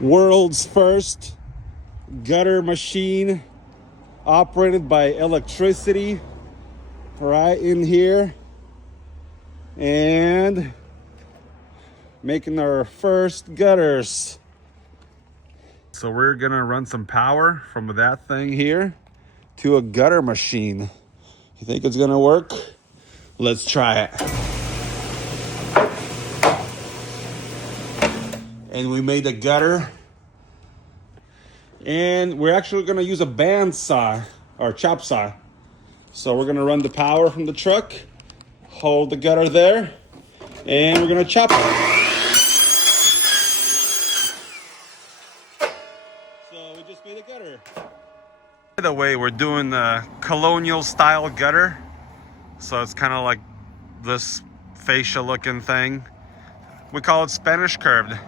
World's first gutter machine operated by electricity right in here, and making our first gutters. So we're gonna run some power from that thing here to a gutter machine. You think it's gonna work? Let's try it. And we made a gutter, and we're actually gonna use a bandsaw or chop saw. So we're gonna run the power from the truck, hold the gutter there, and we're gonna chop it. So we just made a gutter. By the way, we're doing the colonial style gutter. So it's kind of like this fascia looking thing. We call it Spanish curved.